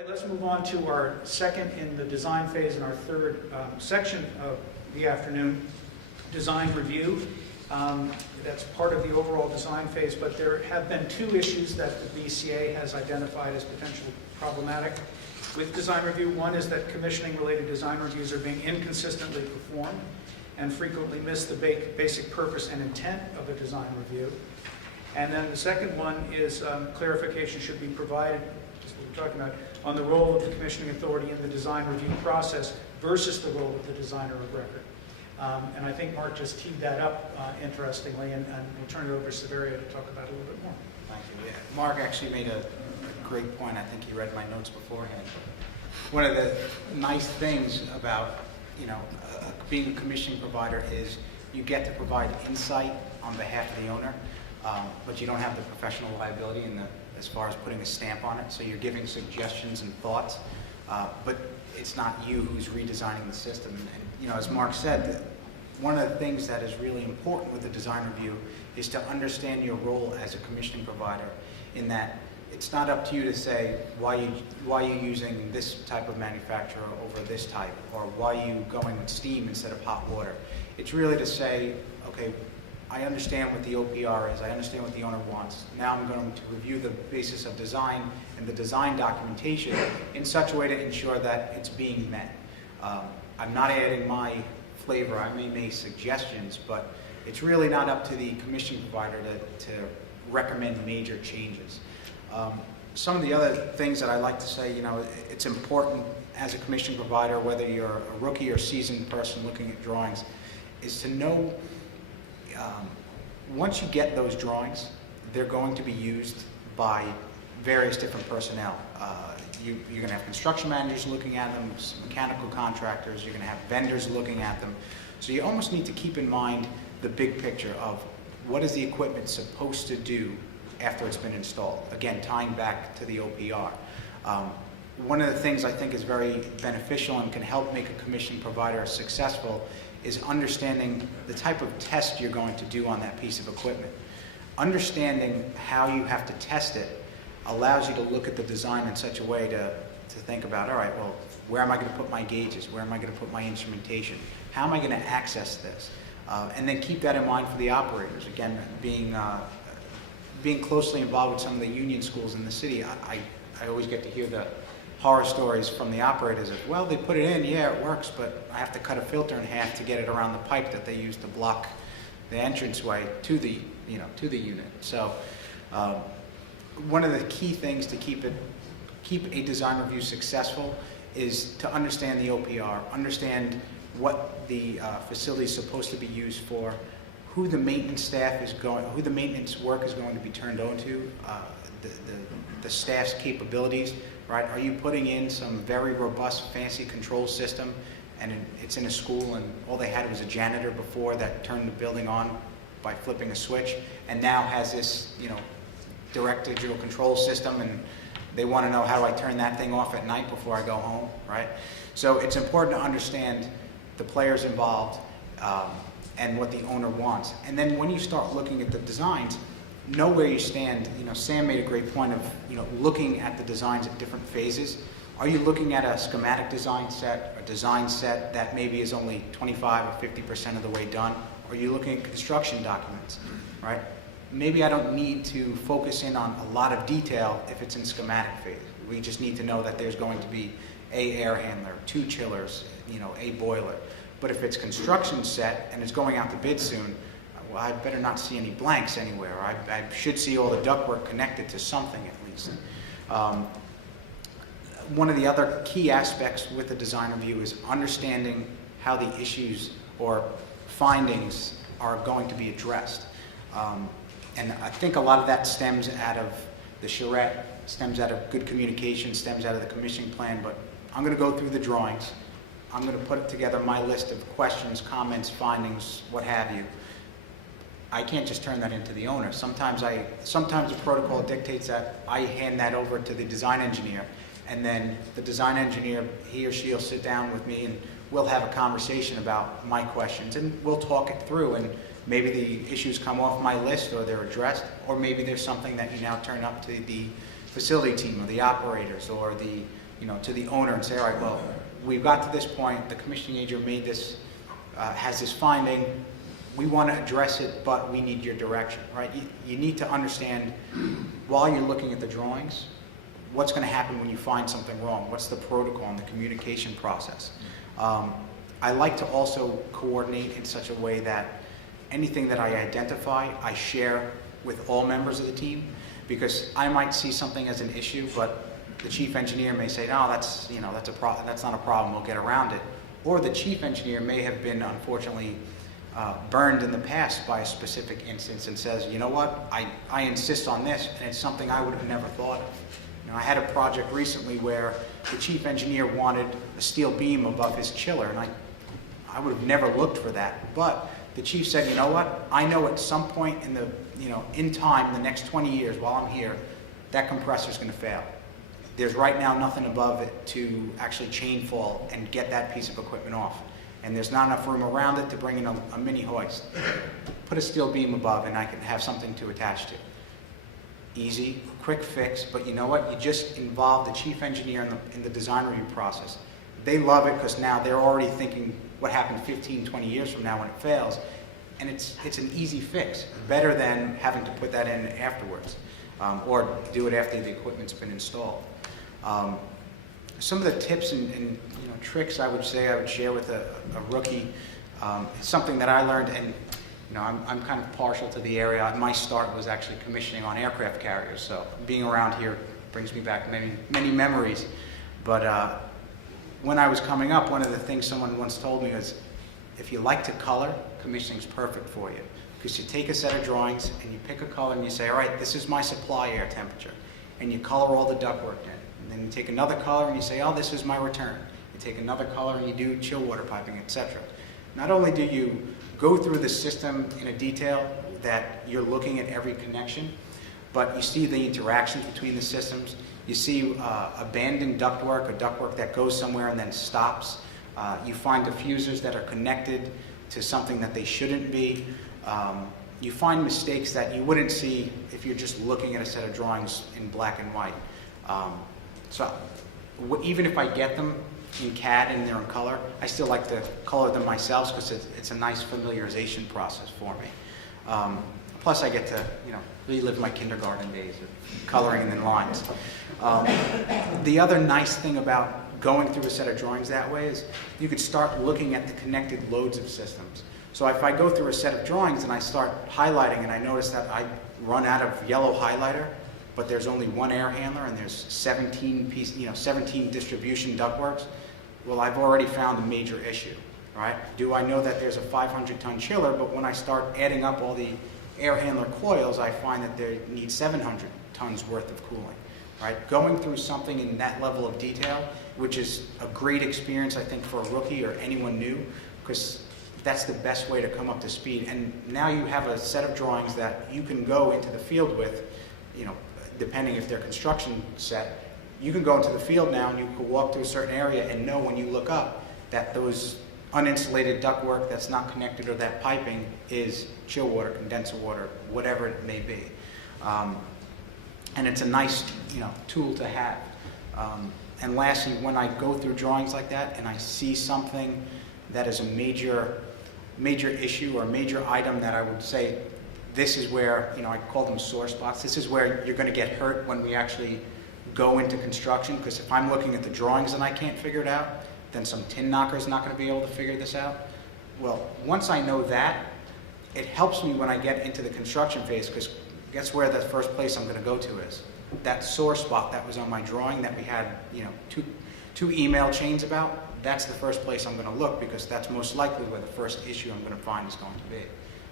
All right, let's move on to our second in the design phase and our third section of the afternoon, design review. That's part of the overall design phase, but there have been two issues that the BCA has identified as potentially problematic with design review. One is that commissioning-related design reviews are being inconsistently performed and frequently miss the basic purpose and intent of a design review. And then the second one is clarification should be provided, as we were talking about, on the role of the commissioning authority in the design review process versus the role of the designer of record. And I think Mark just teed that up interestingly, and we'll turn it over to Severio to talk about it a little bit more. Thank you. Yeah. Mark actually made a great point. I think he read my notes beforehand. One of the nice things about being a commissioning provider is you get to provide insight on behalf of the owner, but you don't have the professional liability as far as putting a stamp on it. So you're giving suggestions and thoughts, but it's not you who's redesigning the system. And as Mark said, one of the things that is really important with the design review is to understand your role as a commissioning provider, in that it's not up to you to say why are you using this type of manufacturer over this type, or why are you going with steam instead of hot water. It's really to say, okay, I understand what the OPR is, I understand what the owner wants. Now I'm going to review the basis of design and the design documentation in such a way to ensure that it's being met. I'm not adding my flavor, I may make suggestions, but it's really not up to the commissioning provider to recommend major changes. Some of the other things that I like to say, it's important as a commissioning provider, whether you're a rookie or seasoned person looking at drawings, is to know once you get those drawings, they're going to be used by various different personnel. You're going to have construction managers looking at them, mechanical contractors, you're going to have vendors looking at them. So you almost need to keep in mind the big picture of what is the equipment supposed to do after it's been installed. Again, tying back to the OPR. One of the things I think is very beneficial and can help make a commissioning provider successful is understanding the type of test you're going to do on that piece of equipment. Understanding how you have to test it allows you to look at the design in such a way to think about, all right, well, where am I going to put my gauges? Where am I going to put my instrumentation? How am I going to access this? And then keep that in mind for the operators. Again, being closely involved with some of the union schools in the city, I always get to hear the horror stories from the operators of, well, they put it in, yeah, it works, but I have to cut a filter in half to get it around the pipe that they use to block the entranceway to the unit. So one of the key things to keep a design review successful is to understand the OPR, understand what the facility is supposed to be used for, who the maintenance staff is going, who the maintenance work is going to be turned on to, the staff's capabilities, right? Are you putting in some very robust, fancy control system, and it's in a school, and all they had was a janitor before that turned the building on by flipping a switch, and now has this, direct digital control system, and they want to know, how do I turn that thing off at night before I go home, right? So it's important to understand the players involved and what the owner wants. And then when you start looking at the designs, know where you stand. Sam made a great point of, looking at the designs at different phases. Are you looking at a schematic design set, a design set that maybe is only 25 or 50% of the way done? Or are you looking at construction documents, right? Maybe I don't need to focus in on a lot of detail if it's in schematic phase. We just need to know that there's going to be a air handler, 2 chillers, a boiler. But if it's construction set and it's going out to bid soon, well, I better not see any blanks anywhere. I should see all the ductwork connected to something at least. One of the other key aspects with the design review is understanding how the issues or findings are going to be addressed. And I think a lot of that stems out of the charrette, stems out of good communication, stems out of the commissioning plan, but I'm going to go through the drawings. I'm going to put together my list of questions, comments, findings, what have you. I can't just turn that into the owner. Sometimes the protocol dictates that I hand that over to the design engineer, and then the design engineer, he or she will sit down with me and we'll have a conversation about my questions, and we'll talk it through, and maybe the issues come off my list or they're addressed, or maybe there's something that you now turn up to the facility team or the operators or the to the owner and say, all right, well, we've got to this point, the commissioning agent made this, has this finding, we want to address it, but we need your direction, right? You need to understand, while you're looking at the drawings, what's going to happen when you find something wrong? What's the protocol and the communication process? I like to also coordinate in such a way that anything that I identify, I share with all members of the team, because I might see something as an issue, but the chief engineer may say, no, that's not a problem, we'll get around it. Or the chief engineer may have been, unfortunately, burned in the past by a specific instance and says, you know what, I insist on this, and it's something I would have never thought of. I had a project recently where the chief engineer wanted a steel beam above his chiller, and I would have never looked for that. But the chief said, you know what, I know at some point in time, the next 20 years while I'm here, that compressor's going to fail. There's right now nothing above it to actually chain fall and get that piece of equipment off. And there's not enough room around it to bring in a mini hoist. Put a steel beam above and I can have something to attach to. Easy, quick fix, but you know what? You just involve the chief engineer in the design review process. They love it because now they're already thinking what happened 15, 20 years from now when it fails. And it's an easy fix, better than having to put that in afterwards, or do it after the equipment's been installed. Some of the tips and tricks I would share with a rookie, something that I learned, and I'm kind of partial to the area. My start was actually commissioning on aircraft carriers, so being around here brings me back many memories. But when I was coming up, one of the things someone once told me was, if you like to color, commissioning's perfect for you. Because you take a set of drawings and you pick a color and you say, all right, this is my supply air temperature. And you color all the ductwork in. And then you take another color and you say, oh, this is my return. You take another color and you do chill water piping, etc. Not only do you go through the system in a detail that you're looking at every connection, but you see the interactions between the systems. You see abandoned ductwork, or ductwork that goes somewhere and then stops. You find diffusers that are connected to something that they shouldn't be. You find mistakes that you wouldn't see if you're just looking at a set of drawings in black and white. So even if I get them in CAD and they're in color, I still like to color them myself because it's a nice familiarization process for me. Plus I get to relive my kindergarten days of coloring in lines. The other nice thing about going through a set of drawings that way is you could start looking at the connected loads of systems. So if I go through a set of drawings and I start highlighting and I notice that I run out of yellow highlighter, but there's only one air handler and there's 17 distribution ductworks, well, I've already found a major issue, right? Do I know that there's a 500-ton chiller, but when I start adding up all the air handler coils, I find that they need 700 tons worth of cooling, right? Going through something in that level of detail, which is a great experience, I think, for a rookie or anyone new, because that's the best way to come up to speed. And now you have a set of drawings that you can go into the field with, depending if they're construction set. You can go into the field now and you can walk through a certain area and know when you look up that those uninsulated ductwork that's not connected or that piping is chill water, condenser water, whatever it may be. And it's a nice tool to have. And lastly, when I go through drawings like that and I see something that is a major issue or a major item that I would say, this is where, I call them sore spots, this is where you're going to get hurt when we actually go into construction, because if I'm looking at the drawings and I can't figure it out, then some tin knocker's not going to be able to figure this out. Well, once I know that, it helps me when I get into the construction phase, because guess where the first place I'm going to go to is? That sore spot that was on my drawing that we had, two email chains about, that's the first place I'm going to look, because that's most likely where the first issue I'm going to find is going to be.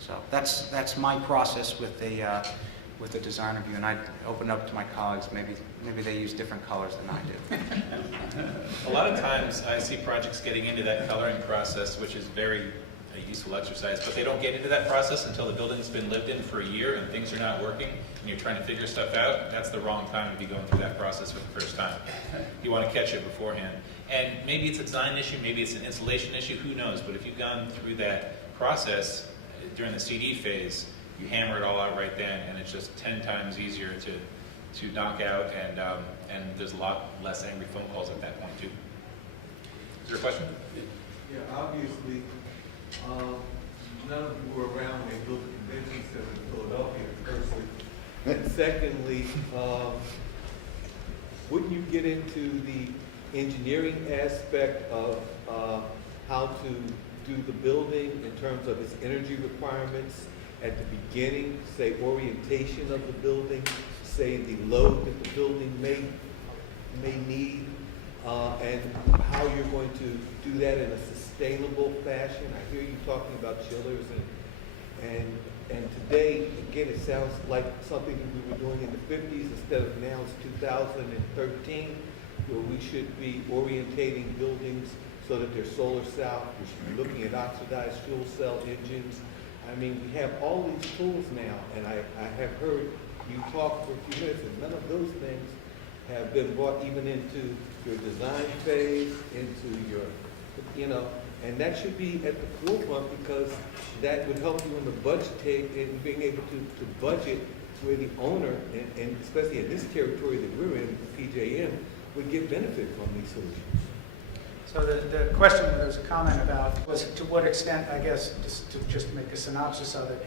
So that's my process with the design review, and I'd open up to my colleagues. Maybe they use different colors than I do. A lot of times I see projects getting into that coloring process, which is very a useful exercise, but they don't get into that process until the building's been lived in for a year and things are not working and you're trying to figure stuff out. That's the wrong time to be going through that process for the first time. You want to catch it beforehand. And maybe it's a design issue, maybe it's an installation issue, who knows, but if you've gone through that process during the CD phase, you hammer it all out right then, and it's just 10 times easier to to knock out, and there's a lot less angry phone calls at that point too. Is there a question? Yeah, obviously, none of you were around when they built the convention center in Philadelphia, firstly. And secondly, wouldn't you get into the engineering aspect of how to do the building in terms of its energy requirements at the beginning, say orientation of the building, say the load that the building may need, and how you're going to do that in a sustainable fashion? I hear you talking about chillers and today, again, it sounds like something that we were doing in the 50s instead of now it's 2013, where we should be orientating buildings so that they're solar cell. We should be looking at oxidized fuel cell engines. I mean, we have all these tools now, and I have heard you talk for a few minutes, and none of those things have been brought even into your design phase, into your, and that should be at the forefront because that would help you in the budgeting and being able to budget where the owner, and especially in this territory that we're in, PJM, would get benefit from these solutions. So the question, there was a comment about, was to what extent, I guess, just to make a synopsis of it,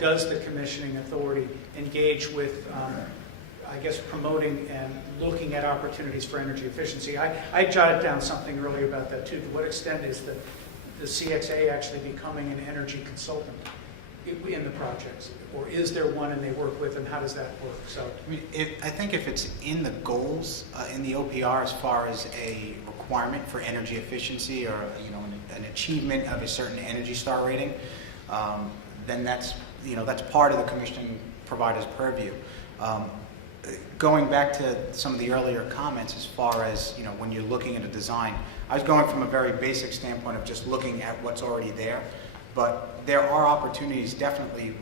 does the commissioning authority engage with, I guess, promoting and looking at opportunities for energy efficiency? I jotted down something earlier about that too. To what extent is the CXA actually becoming an energy consultant in the projects? Or is there one and they work with, and how does that work? So, I mean, I think if it's in the goals, in the OPR, as far as a requirement for energy efficiency or an achievement of a certain Energy Star rating, then that's part of the commissioning provider's purview. Going back to some of the earlier comments, as far as when you're looking at a design, I was going from a very basic standpoint of just looking at what's already there, but there are opportunities definitely.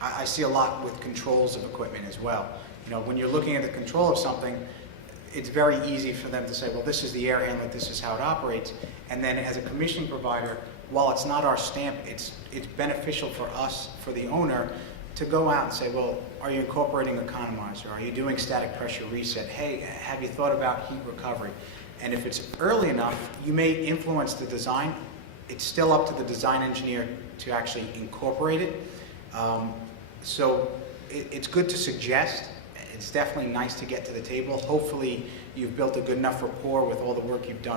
I see a lot with controls of equipment as well. When you're looking at the control of something, it's very easy for them to say, well, this is the air handler, this is how it operates. And then as a commissioning provider, while it's not our stamp, it's beneficial for us, for the owner, to go out and say, well, are you incorporating economizer? Are you doing static pressure reset? Hey, have you thought about heat recovery? And if it's early enough, you may influence the design. It's still up to the design engineer to actually incorporate it. So it's good to suggest. It's definitely nice to get to the table. Hopefully, you've built a good enough rapport with all the work you've done